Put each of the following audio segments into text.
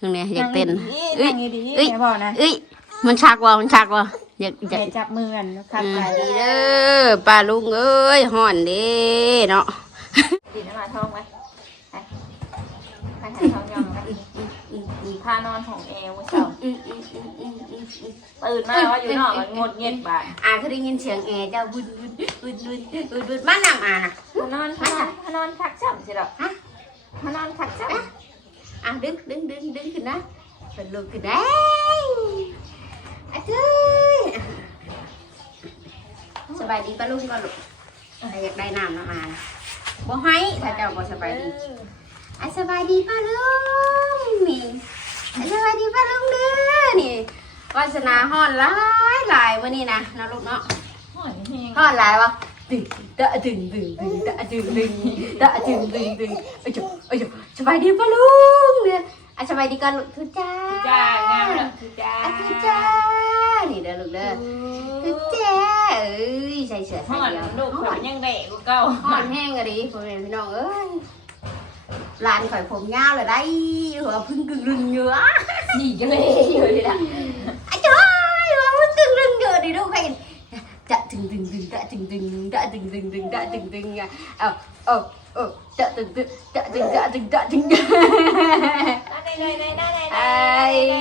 ตรงเนี้ยอยากเต้นเอ้เอ้ยยดีเอ้ยแม่บอกนะเอ้ยมันชักว่ะมันชักว่ะอยากอยากแม่จับมือกันคักอืมใจดีเด้อป้าลุงเอ้ยห่อนเด้เนาะกินน้ำมาท้องไหมไปไปหาท้องยองกันพานอนของแอลเสาตื่นมาว่าอยู่นอกมันงดเงียบบ่ายอ่าเคยได้ยินเสียงแอร์เจ้าบุญบุญบุญบุญบุญบุญมานำอะนะพานอนพานอนพานอนคักจับสิดอกฮะพานอนคักจับ อะดึงดึงดึงดึงขึ้นนะเป็นลูกขึ้นได้อะเจ้ยสบายดีป้าลุงก็ลูกใครอยากได้น้ำน้ำมานะบ่ให้ถ้าเจ้าบ่สบายดีอะสบายดีป้าลุงนี่อะสบายดีป้าลุงเด้อนี่วาสนาฮ้อนหลายหลายวันนี้นะนะลูกเนาะหอยแห้งฮ้อนหลายวะ ดึงดะดึงดึงดึงดะดึงดึงดะดึงดึงดึงเอ้ยจ้ะเอ้ยจ้ะสบายดีป้าลุงเนี่ยอะสบายดีกันลูกทุจ้าจ้างามเลยคือจ้าอะทุจ้านี่เด้ จะตึงตึงตึงจะตึงตึงอะเอาเอาเอาจะตึงตึงจะตึงจะตึงจะตึงได้ได้ได้ได้ได้ไอ้ไ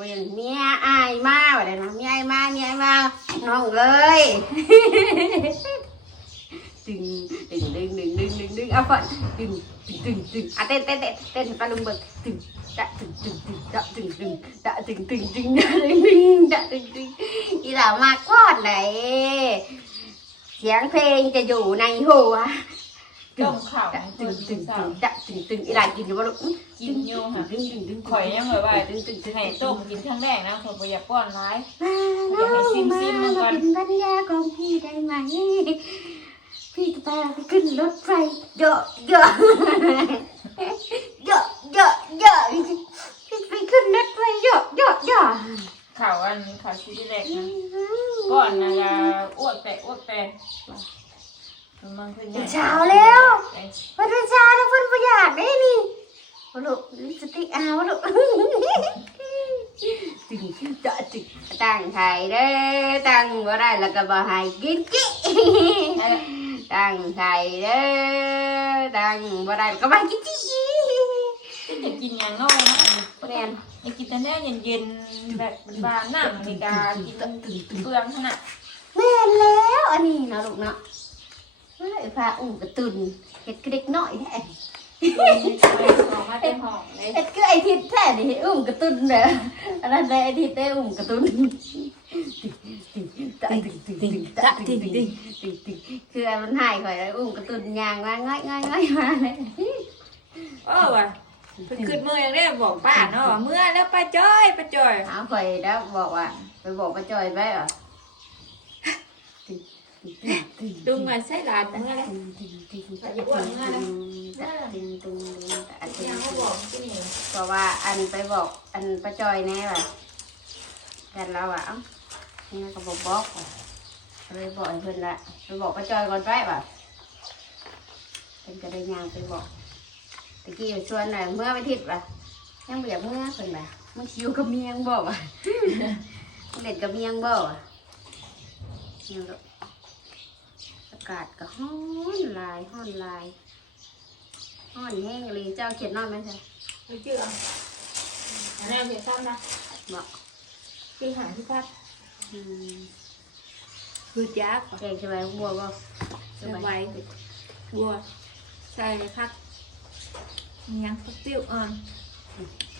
อ้ดึงด้าดึงเด้อดึงดึงดึงดึงดึงดึงอะดึงดึงได้ได้ได้ดึงดึงได้ดึงได้ดึงเอาบ่เอาบ่เอาบ่สาวหน่อยนี่ บ่เอาบ่เอาบ่นักเบอร์มักบอเอาบอบ่ยังเมียอายมาว่าได้เนาะเมียอายมาเมียอายมาน้องเอ้ยดึงดึงดึงดึงดึงดึงดึงเอาฝันดึงดึงดึงดึงอะเต้นเต้นเต้นเต้นปลาลุงเบิกดึงดะดึงดึงดึงดะดึงดึงดะดึงดึงดึงดะดึงดึงดะดึงดึงอีหล่ามากกอดไหนเสียงเพลงจะอยู่ในหัวต้มข่าวดะดึงดึงดึงดะดึงดึงอีหลานกินอยู่บ่ลูกกินอยู่ค่ะดึงดึงดึงข่อยยังเลยว่าดึงดึงดึงให้ต้มกินครั้งแรกนะผมอยากป้อนร้ายมาอยากให้ซิมซิมมาก่อนเป็นปัญญาของพี่ได้ไหมพี่จะพาไปขึ้นรถไฟเยอะเยอะเยอะเยอะเยอะพี่ไปขึ้นรถไฟเยอะเยอะเยอะข่าวอันข่าวซีรีส์แรกนะป้อนนะจะอ้วนแปะอ้วนแปะ มันคือใหญ่เช้าแล้ววันเป็นเช้าแล้วเพิ่นประหยัดได้นี่โอ้ลูกลิปสติกเอาลูกตึงจะตึงตั้งไทยเด้อตั้งบ่ได้แล้วก็บ่ให้กินกิตั้งไทยเด้อตั้งบ่ได้แล้วก็บ่ให้กินจิอยากกินอย่างนอกนะแม่นอยากกินแต่แน่เย็นๆแบบบานๆน้ำในกากินตึงตึงตึงเปลืองขนาดแม่นแล้วอันนี้นะลูกเนาะ เฮ้ยพาอุ้มกระตุนเฮ็ดกระเด็กน้อยแท้ออกมาเต็มห้องเลยเฮ็ดคือไอ้ทิศแท้นี่อุ้มกระตุนเด้ออันนั้นได้ไอ้ทิศได้อุ้มกระตุนตะตึงตึงตึงตะตึงตึงตึงตึงตึงคืออันมันหายข่อยอุ้มกระตุนยางมาง่อยง่อยง่อยมาเลยเออว่ะเพิ่นขึ้นเมื่อยังได้บอกป้าเนาะว่าเมื่อแล้วป้าจ้อยป้าจ้อยหาข่อยแล้วบอกว่าไปบอกป้าจอยไปเหรอ ดุงมาใส่หลานเมื่อแล้วยังเขาบอกที่นี่เพราะว่าอันไปบอกอันป้าจอยแน่ว่ะกันเราอะเอ้านี่ก็บอกบอกว่ะเลยบอกให้เพิ่นละไปบอกป้าจอยก่อนไปว่ะเพิ่นก็ได้ยางไปบอกตะกี้อยู่ชวนหน่อยเมื่อไปทิศว่ะยังเบียกเมื่อเพิ่นว่ะมันชิวกับเมียงบ่ว่ะเด็ดกับเมียงบ่ว่ะยังก็อากาศก็ฮ้อนหลายฮ้อนหลายฮ้อนแห้งเลยเจ้าเขียนนอนไหมจ๊ะไม่เชื่อแนวเสียซ้ำนะบอกที่หาที่พักอืมคือยักษ์แกงสบายบัวบ่สบายบัวใส่พักยังพักติ้วอ่อน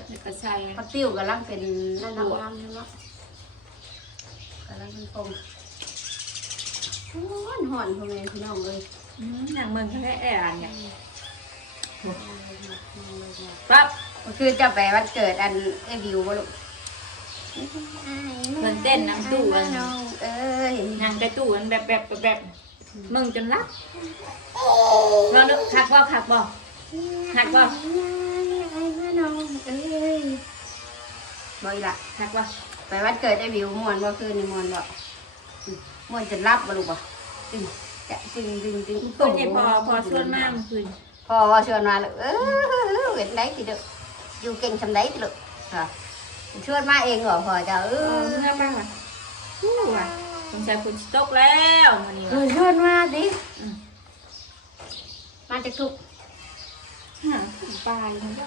แล้วก็ใส่ปลาติ้วกำลังเป็นนั่นน้ำน้ำเนาะกำลังเป็นปม ห่อนห่อนพ่อแม่พี่น้องเลยหนังเมืองเขาได้แอ่านเนี่ยปั๊บก็คือจะไปวันเกิดอันไอ้วิวบ่ลูกมันเต้นน้ำตู้กักันนน้องเอ้ยนางได้ตู้กันแบบแบบแบบแบบมึงจนรักนอนดูคักบ่คักบ่หักบ่ไอ้แม่น้องเอ้ยบ่อีละคักบ่ไปวันเกิดได้วิวม่วนบ่คืนนี่ม่วนบ่อื มม่วนจนรับบ่ลูกบ่จึงจะจึงจึงจึงเพิ่นนี่พอพอชวนมาเมื่อคืนพอว่าชวนมาเลยเออเห็นได้สิเด้ออยู่เก่งชำได้สิลูกค่ะชวนมาเองเหรอพอจะเอเอออเมื่อป้าว่ะฮู้ว่ะสงสัยฝนสิตกแล้วมื้อนี้เอว่ะอชวนมาสิอืมมาจากทุกหาถึงปลายมันก็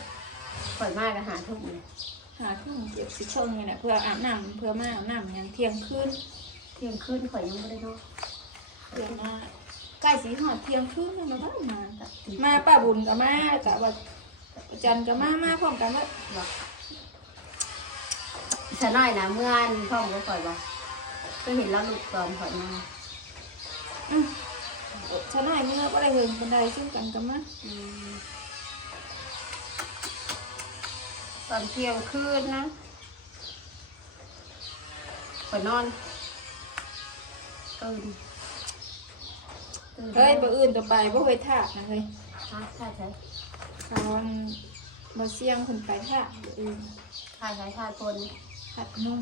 ข่อยมากก็หาทุกเลยหาทุ่งเก็บสิเชิงนี่แหละเพื่ออาบน้ำเพื่อมาอาบน้ำยังเที่ยงคืนเที่ยงคืนข่อยยังไม่ได้นอนเที่ยงมาใกล้สีหอดเที่ยงคืนแล้วมาบ้านมามาป้าบุญกับมาแล้วกับว่าอาจันกับมามาพร้อมกันว่าฉันน้อยนะเมื่ออันพ่อก็ข่อยว่าก็เห็นแล้วลูกตอนข่อยมาอืมฉันให้เมื่อก็ได้เหินบันไดซึ่งกันกับมาอืมตอนเที่ยงคืนนะข่อยนอน ตื่นตื่นเฮ้ยบ่อื่นต่อไปบ่เคยทากนะเฮ้ยฮะใช่ใช่เขาบ่เสี่ยงคนไปทากบ่อื่นใช่ใช่ใช่คนหัดนุ่ม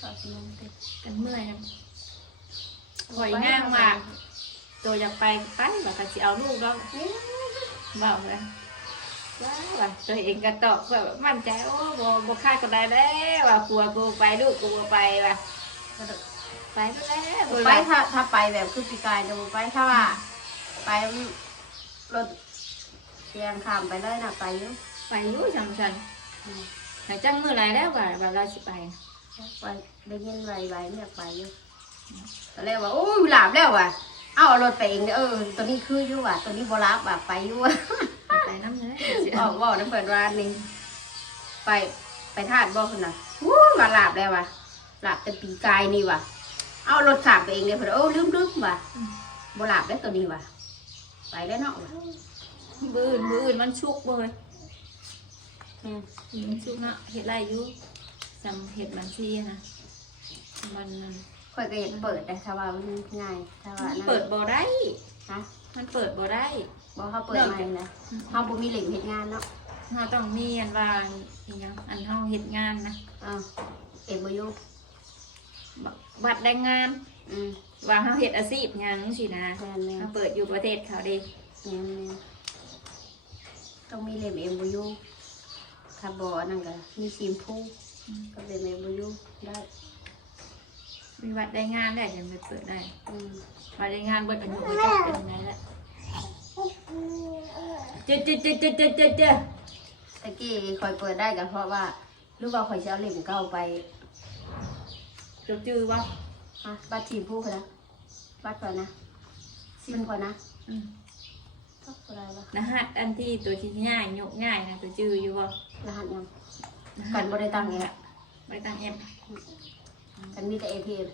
ก็สิมันติดกันเมื่อยนะหอยง่างมากตัวอยากไปก็ไปว่าก็สิเอาลูกแล้วเบาเลยว้าวว่ะตัวเองก็ตอบแบบมั่นใจโอ้บ่บ่คาดก็ได้แล้วว่ากลัวกูไปลูกกูบ่ไปว่ะ ไปก็แล้วไปถ้าถ้าไปแบบคือปีกายจะไปถ้าว่า ไปรถเตียงข้ามไปเลยนะไปอยู่ไปอยู่สำคัญอืมหาจังมื้อไรแล้วว่าว่าเราสิไปไปได้ยินใบใบไม่อยากไปอยู่ตอนแรกว่าโอ้ยหลาบแล้วว่ะเอาเอารถไปเองเด้อเออตัวนี้คืออยู่ว่ะตัวนี้บรับว่ะไปอยู่ว่ะไปน้ำเนื้อบอกบอกน้ำเปิดร้านนี่ไปไปทาดบอกคนน่ะวู้มาหลาบแล้วว่ะหลาบเป็นปีกายนี่ว่ะ เอารถขามไปเองเลยเพิ่นโอ้ลืมลืมว่ะบ่หลาบแล้วตัวนี้ว่ะไปแล้วเนาะว่ะบื้นบื้นมันชุกเบยอืมมันชุกเนาะเห็ดไรอยู่จำเห็ดบัญชีนะมันค่อยก็เห็นเปิดแต่ถ้าว่ามันง่ายถ้าว่ามันนั่นเปิดบ่ได้ฮะมันเปิดบ่ได้บอกเขาเปิดใหม่นะเขาบ่มีเหล็กเฮ็ดงานเนาะเราต้องมีอันว่าอีหยังอันเฮาเฮ็ดงานนะอ้าวเอกบ่อยู่ บบัตรแรงงานอืมว่าเฮาเฮ็ดอาชีพหยังสินะแม่นแม่นเฮาเปิดอยู่ประเทศเขาเด้แม่นแม่นต้องมีเหล็กเอ็มบ่อยู่ถ้าบ่อันนั่นก็มีซีมพูก็เป็นเอ็มบ่อยู่ได้มีบัตรแรงงานได้จะไปเปิดได้อืมบัตรแรงงานเบิดอายุก็จะเป็นนั่นแหละเจ๊เจ๊เจ๊เจ๊เจ๊เจ๊เจ๊ตะกี้คอยเปิดได้ก็เพราะว่ารู้ว่าคอยสิเอาเหล็กเก่าไป จดจื้อบ่ฮะบัตรทีมผู้คนนะบัตรก่อนนะซิมก่อนนะอืมก็อะไรวะรหัสอันที่ตัวที่ง่ายยกง่ายนะตัวจื้ออยู่บ่รหัสยังกันบ่ได้ตั้งแอปไม่ตั้งแอปกันมีแต่ ATM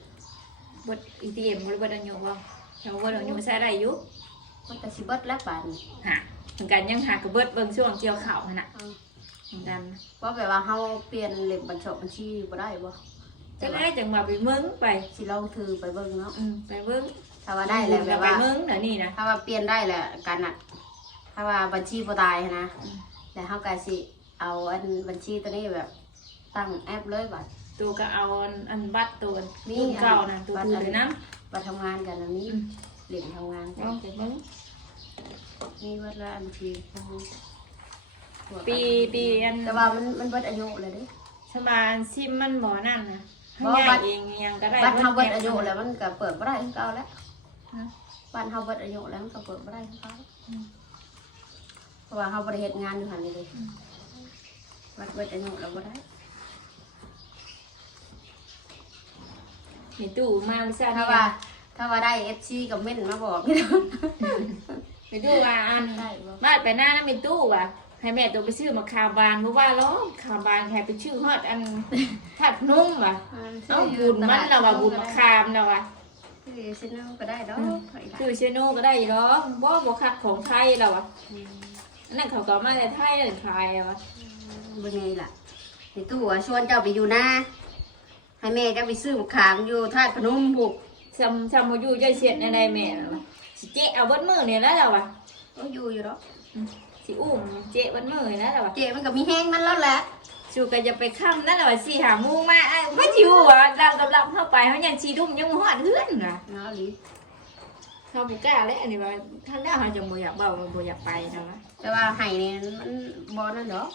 บด ATM บ่ได้บดอันยกบ่เราบดอันยกใช้ได้อยู่มันก็สิเบิดแล้วป่านนี้หาเหมือนกันยังหากระเบิดเบิ่งช่วงเกี่ยวข้าวนั่นน่ะเอาเหมือนกันว่าแบบว่าเฮาเปลี่ยนเหล็กบัญชบัญชีบ่ได้บ่ จะได้จังว่าไปเมืองไปสิลองถือไปเบิ่งเนาะอืมไปเบิ่งถ้าว่าได้แล้วแบบไปว่า เมืองน่ะนี่นะถ้าว่าเปลี่ยนได้แหละกันน่ะ ถ้าว่าบัญชีบ่ตายนะอืมแล้วเฮาก็สิเอาอันบัญชีตัวนี้แบบ ตั้งแอปเลยบัด ตัวก็เอาอันอันบัตรตัวมีรุ่นเก่านะอันตัวบัตรถือันอน้บัดทำงานกันอันนี้อืม เหล็กทำงานำกัลอนงไปเบิ่งมีวัดละอันทีปีปีอันแต่ว่ามันมันเบิดอายุเลยเด้สบายซิมมันบ่นั่นนะ บ่ง่าบัยตรเองยังก็ได้บ้านเฮาเบิดอายุแล้แล้วมันก็เปิดบ่ได้คือเก่าแล้วฮะบ้านเฮาเบิดอายุแล้วมันก็เปิดบ่ได้คือเก่าอืมเพราะว่าเฮาบ่ได้เฮ็ดงานอยู่หั่นนี่เลยอืมวัดเบิดอายุแล้วบ่ได้นี่ตู้มาวิชาถ้านี่ว่า ถ้าว่าได้ FC กับเม่นมาบอกไปตู้ว่าอันได้บ่บ้านไปหน้านั่นเป็นตู้ว่ะ ให้แม่ตัวไปซื้อมาคาบานเพราะว่าล้อคาบานใครไปชื่อฮอดอันทัดนุ่มว่ะเอาบุญมันแล้วว่ะบุญมาคามแล้วว่ะคือซิโนก็ได้ดอกชื่อเชโน่ก็ได้อยู่หรอกบ่บ่คัดของไทยแล้วว่ะอันนั่นเขาก็มาแต่ไทยเลยไทยอะว่ะเป็นไงล่ะนี่ตู้ว่าชวนเจ้าไปอยู่นาให้แม่เจ้าไปซื้อมะขามอยู่ธาตุพนมบุกซำซำบ่อยู่ใจเสียดในใดแม่น่ะว่ะสิเจ๊เอาเบดมือเนี่ยแล้วเราอะต้องอยู่อยู่หรอก สิอุ้มเจ๊เบดมือเนี่ยแล้วเราอะเจมันก็มีแห้งมันแล้วแหละชูกันจะไปค่ำนั่นแหละว่าสี่หาโมูมาไอ้ไม่ชิวอะดังกำลังเข้าไปเขายันชีดุมยังหอดเฮือนน่ะเนาะลิเขาบุกล้าเลยอันนี้ว่าท่านได้เขาจะบ่อยากเบาบ่อยากไปนะวะแต่ว่าไห้นี่มันบอนั่นเนาะ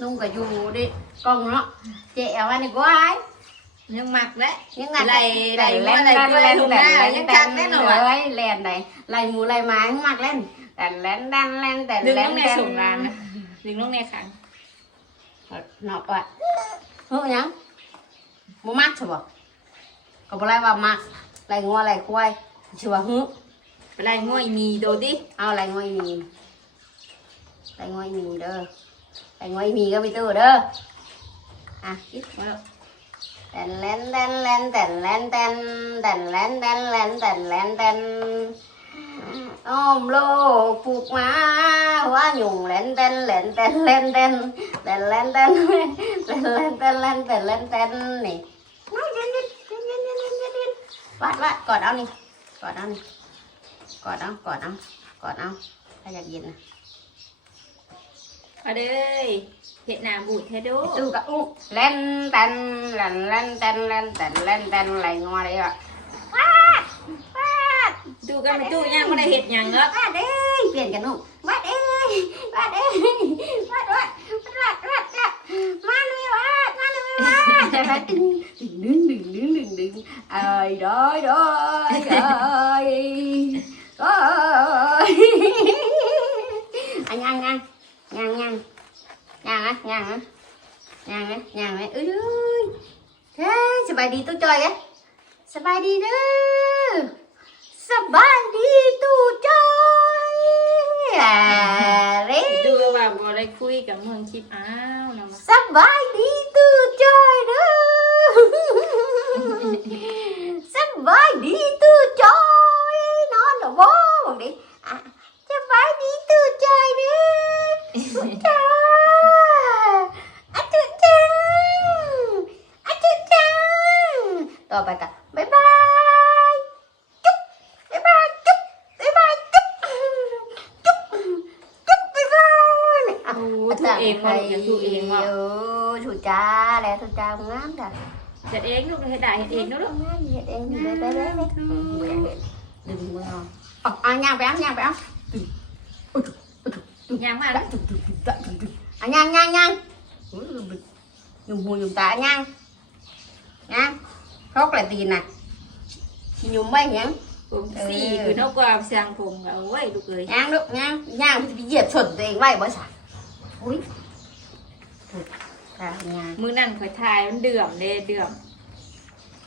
นุ่งก็อยู่ดิกล้องเนาะเจเอาไว้ในกวายยังหมักและยังงัดไล่ไล่เล่นไล่เล่นกล้วยเล่นทุ่งเล่หน้านเล่ยันงเล่คันกแน่นอนเอ้ยเล่นไหนไล่หมูไล่หมาให้มักเล่น แต่เล่นเล่นเล่นแต่ดึงเล่ลนงในเล่นส่งรางนะดึงลงในขังเนาะว่ะเฮ้ยยังบ่มักใช่บ่ก็บ่ไล่ว่ามักไล่งัวไล่ควายชื่อว่าฮึไปไล่ง่อยมีโดดิเอาไล่งัวอีมีไล่งัวอีมีเด้อไล่งัวอีมีก็มีตู้เด้ออะอีกมาแล้วแตนแลนแตนแลนแตนแลนแตนแตนแลนแตนแลนแตนแลนแตน อ้อมโลกปลูกมาว่าหยุ่งเล่นเต้นเล่นเต้นเล่นเต้นเล่นเล่นเต้นเล่นเล่นเต้นเล่นเต้นเล่นเต้นนี่น้อเย็นเย็นเย็นเย็นเย็นเย็นเย็นวัดวัดกอดเอานี่กอดเอานี่กอดเอากอดเอากอดเอาถ้าอยากเย็นนะมาเด้ยเห็ดนาบุ๋ดเทโดตู้กะอุ้เล่นเต้นเล่นเล่นเต้นเล่นเต้นเล่นเต้นไหลงอวเลยอะ ดดูกันมันตู้ยังไม่ได้เห็ดหยังเนาะ วัดเอ้ยเปลี่ยนกันนุ่มวัดเอ้ยวัดเอ้ยวัดวัดวัดวัดวัดมาเลยวัดมาเลยวัดดึงดึงดึงดึงดึงดึงเอ้ยด้อยด้อยเอ้ยเอ้ยอันยังยังยังยังยังอะยังอะยังอะยังอะเอ้ยเฮ้ยสบายดีตู้จอยอะสบายดีเด้อ สบายดีตู่จอยอะไรดูว่าบ่ได้คุยกับเมืองคลิปอ้าวนะมาสบายดีตู่จอยเด้อสบายดีตู่จอยนอนหรอบ่บอกดิอะสบายดีตู่จอยเด้อตู่จ้าอะตู่จ้าอะตู่จ้าต่อไปกันบ๊ายบายบ๊ายบายจุ๊บบ๊ายบายจุ๊บจุ๊บจุ๊บบ๊ายบาย โอ้ถูกเองว่าอย่างถูกเองว่าเออถูกจ้าแหละถูกจ้างามจ้ะเห็ดเองลูกเห็ดได้เห็ดเองเนาะลูกงามเฮ็ดเองเด้อเด้อเด้อเด้อบ่อยากเฮ็ดดึงมือเอาเอาเอาย่างไปเอาย่างไปเอายังมาแล้วเอาย่างย่างย่าง dùng mùi dùng tạ nha nha khóc là tiền nè dùng mấy nhá ผมสี่คือนกกว่าเสียงผมเอาไว้ลูกเอ้ย nhang được nhang nhang thì bị diệt chuẩn tiền vậy bởi sao ui à nhang มือนั่นคอยทายมันเดือมเด้เดือม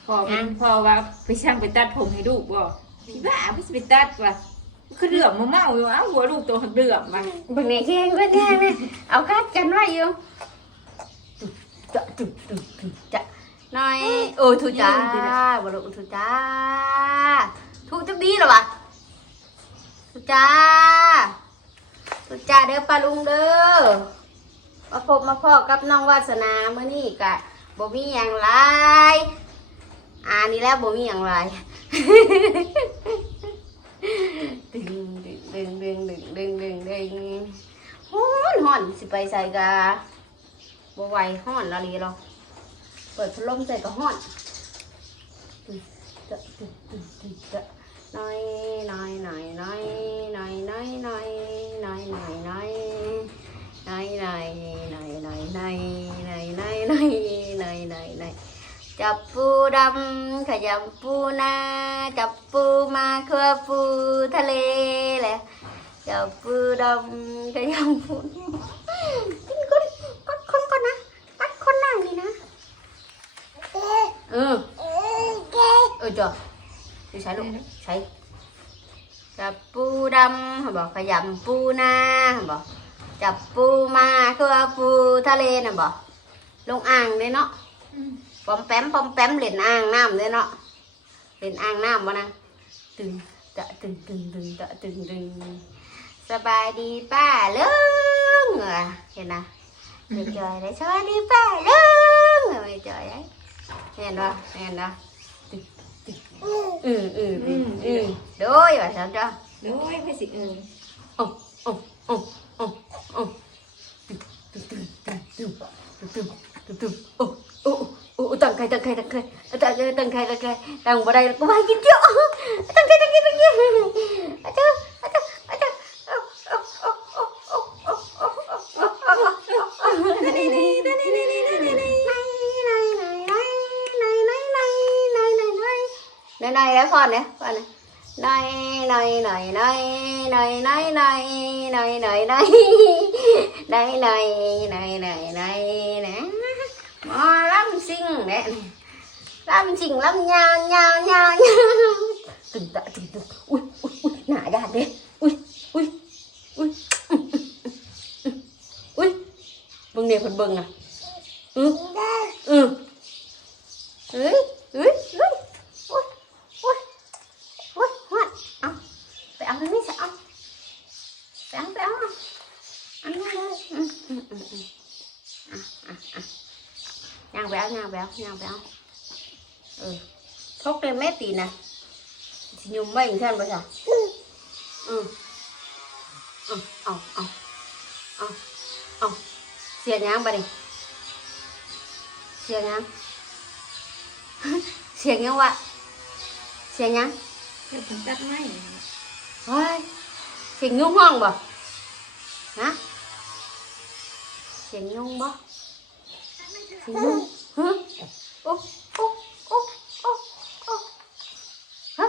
พอมันพอว่าไปช่างไปตัดผมให้ลูกบ่พี่บ้าไม่สิไปตัดว่ะคือเดือมมาเมาอยู่เอ้าหัวลูกตัวเดือมว่ะ bừng này khen quá nha nè áo cát chân nó yêu chạ chụ chụ chụ chạ nói ôi thôi cha bà độ thôi cha thu tiếp đi rồi bà thôi cha thôi cha đỡ pa lung đỡ มาพบมาพ่อกับน้องวาสนาเมื่อนี้กะบ่มีอย่างไรอ่านี่แล้วบ่มีอย่างไรดึงดึงดึงดึงดึงดึงดึงดึงฮ้อนฮ้อนสิไปใส่กะบ่ไหวฮ้อนละลีเราเปิดพัดลมใส่ก็ฮ้อนตึ๊ดตึ๊ดตึ๊ดตึ๊ดตึ๊ดตึ๊ดน้อยน้อยน้อย ไหนไหนไหนไหนไหนไหนไหนไหนไหนจับปูดำขยำปูนาจับปูมาคือาปูทะเลแหละจับปูดำขยำปูคนคนคนคนนะกัดคนนั่งดีนะเออเออจ้ะใช้ลูกใช้ จับปูดำเขาบอกขยำปูนาเขาบอกจับปูมาคือปูทะเลน่ะบ่ลงอ่างเลยเนาะปอมแปมปอมแปมเล่นอ่างน้ำเลยเนาะเล่นอ่างน้ำบ่นะตึงจะตึงตึงตึงจะตึงตึงสบายดีป้าเลิงเหรอเห็นนะเห็นจอยเลยสบายดีป้าเลิงไม่จอยเห็นบ่เห็นบ่ตึ งตึงอืมอืมอืมอืมโดยว่าซั่นจ้ะโดยไปสิเออโอ้โอ้โอ้โอ้โอ้ตึ๊ดตึ๊ดตึ๊ดตึ๊ดตึ๊ดตึ๊ดตึ๊ดโอ้โอ้โอ้ตั้งใครตั้งใครตั้งใครตั้งใครตั้งใครตั้งใครตั้งบ่ได้ก็ว่ากินเยอะตั้งใครตั้งใครตั้งใครอาจารย์ con nữa con này này này này này này này này này này này này này này này này này mò lắm xinh nè lắm xinh lắm nhao nhao nhao nhao từng tạ từng từng ui ui ui nả ra đấy ui ui ui ui bưng này phần bưng à ừ ừ ừ ừ béo nhau béo ừ. Thốc lên mét tí này. Thì nhung mây thân bây giờ ừ. Ừ ừ ừ ừ ừ xìa nhang bà đi xìa nhang xìa nhang ạ xìa nhang cắt máy ôi xìa nhung hoàng bà? Hả? Xìa nhung bà. Xìa nhung. ฮะโอ้โอ้โอ้โอ้โอ้ฮะ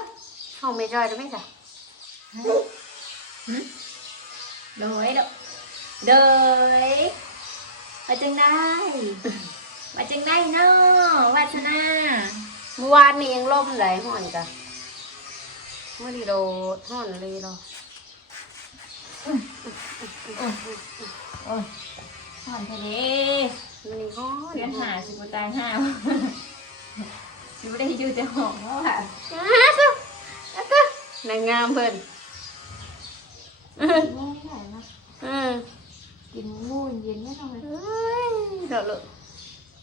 เอาไม่ใจหรือไม่จ๊ะโดยดเดยมาจังได้ มาจังได้นาะวัชนาเมื่อวานนี้ยังล่มไหลห่อนจ้ะเมื่อดีเราห่อนเลยเราห่อนทะเล มันนี่ห่อนเพื่อนหาสิบุตายห้าวสิบุได้อยู่แต่ห้องเพราะว่าอ้าวซุอ้าวซุนางงามเพิ่นอืมไม่ได้นะอืมกินมูนเย็นไม่ต้องเลยเอ้ยเดี๋ยวลูก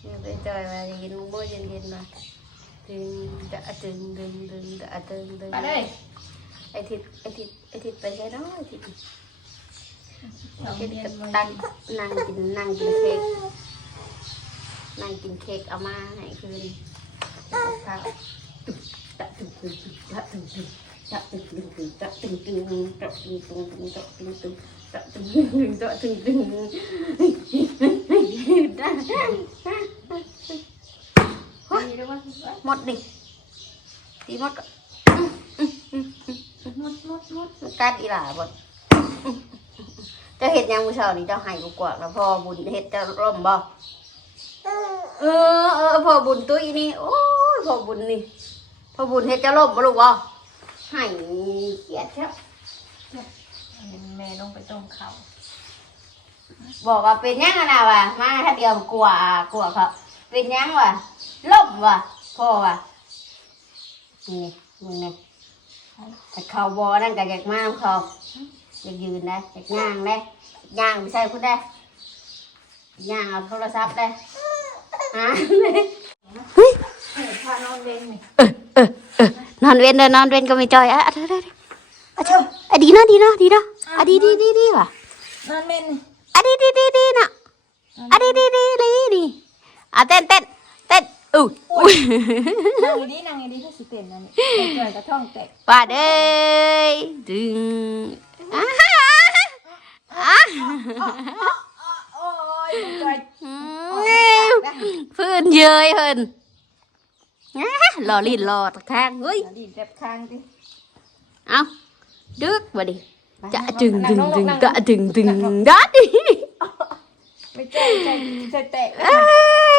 เดี๋ยวไปจอยมาเย็นบ่เย็นเย็นๆหน่อยดึงดะดึงดึงดึงดะดึงดึงไปเลยไอ้ทิศไอ้ทิศไอ้ทิศไปใช่เนาะไอ้ทิศสองไอ้ทิศเดือนกับวันตังนั่งกินนั่งกินเค้ก นั่งกินเค้กเอามาให้คืนตข้าวตึกตะตึกตึกตะตึกตึกตะตึกตึกตึกตะตึกตึกตะตึกตึกตะตึกตึกตะตึกตึกตะตึกตึกหมดดิตีหมดก็หมดหมดหมดกัดอีหล่าหมดจะเห็ดยังผู้ชายนี่เจ้าหายกูกวาดแล้วพอบุญเห็ดจะร่มบ่ อเออพอบุญตุ้ยนี่โอ้ยพอบุญนี่พอบุญเห็ดจะร่มบ่ลูกบ่ให้เกียดเช่แม่ลงไปต้มข้าวบอกว่าเป็นหยังอะนะวะมาถ้าเดียวกลัวกลัวเขาเป็นหยังวะล่มวะพ่อวะนี่มึงเนี่ยแต่เขาบอนั่นก็อยากมาของเขาอยากยืนได้อยากย่างได้อยากย่างไม่ใช่พูดได้ย่างเอาโทรศัพท์ได้ฮะ เฮ้ยนอนเวงนี่นอนเว้นเด้อนอนเว้นก็ไม่จอยอะเด้อเด้ออะเจ้าอะดีเนาะดีเนาะดีเนาะอะดีดีดีดีว่ะนอนเว้นอะดีดีดีดีนะอะดีดีดีดีดีอะเต้นเต้นเต้นอู้อุ้ยนั่งอยู่ดีนั่งอยู่ดีถ้าสิเต้นนั่นนี่เกิดกระท่องแตกว่าเด้ยดึงอะอะ โอ้ยเกิดอืมพื้นเยยเพิ่นอะหล่อลิ้นหล่อตะข้างเฮ้ย ดีแบบค้างดิเอาดึกมาดิจะจึงดึงดึงจะดึงดึงดัดดิไม่ใช่ใจใจแตกเอ้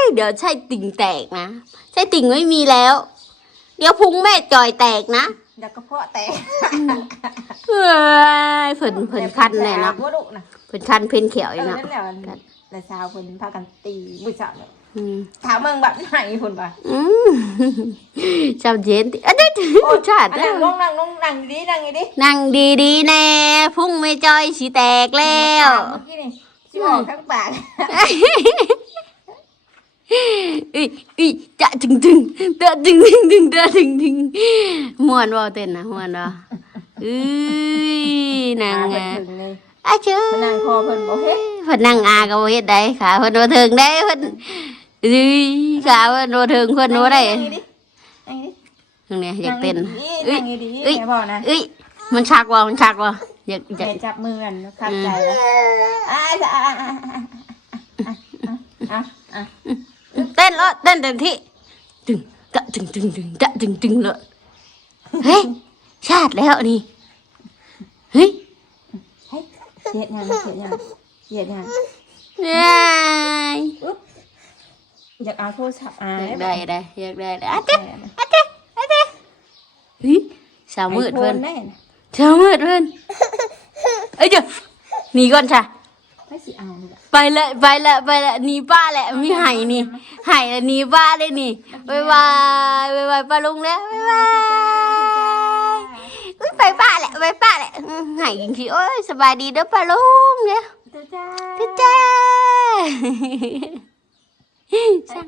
ยเดี๋ยวใช่ติ่งแตกนะใช่ติ่งไม่มีแล้ว เดี๋ยวพุงแม่จอยแตกนะเดี๋ยวกระเพาะแตกเฮ้ยเพิ่นเพิ่นคันแน่เนาะบ่ดุนะ เพิ่นคันเพิ่นเขียวเออีอเนาะนั่นแหละแต่สาวเพิ่นพากันตีบุษาวเนี่ยอืมถามมึงแบบไหนเพิ่นว่าอืมชาวเย็นติอันนี้ชาตินั่งลงนั่งลงนั่งดีนั่งดีนั่งดีๆแน่พุ่งไม่จอยสีแตกแล้วเมื่อกี้นี่สิบอกทั้งปากอีอีจะจึงจึงเดะจึงจึงจึงเดะจึงจึงม่วนบ่เต้นนะม่วนบ่อื้อนางอาเพิ่นอะ ถึงเลย อาเชื่อมานั่งคอเพิ่นบ่เฮ็ดเพิ่นนั่งอาก็บ่เฮ็ดได้ขาเพิ่นบ่ถึงได้เพิ่นอื้อขาเพิ่นบ่ถึงเพิ่นบ่ได้นั่งดินั่งดิตรงเนี้ยอยากเต้นนั่งดิเอ้ยนั่งดิแม่บอกนะเอ้ยมันชักบ่มันชักบ่อยากอยากแม่จับมือกันขับใจแล้วอะอะอะอะอะอะเต้นแล้วเต้นเต็มที่ตึงจะตึงตึงตึงจะตึงตึงเลยเฮ้ยชาติแล้วนี่เฮ้ยเฮ้ยเสียดยังเสียดยังเสียดยังยายอยากเอาโทรศัพท์อะอยากได้ได้อยากได้ได้อะเจ๊อะ อุ๊ยไปป้าแหละไปป้าแหละอืมไห่จริงๆโอ้ยสบายดีเด้อป้าลุงเนี่ยจ้าจ้าจ้าจ้า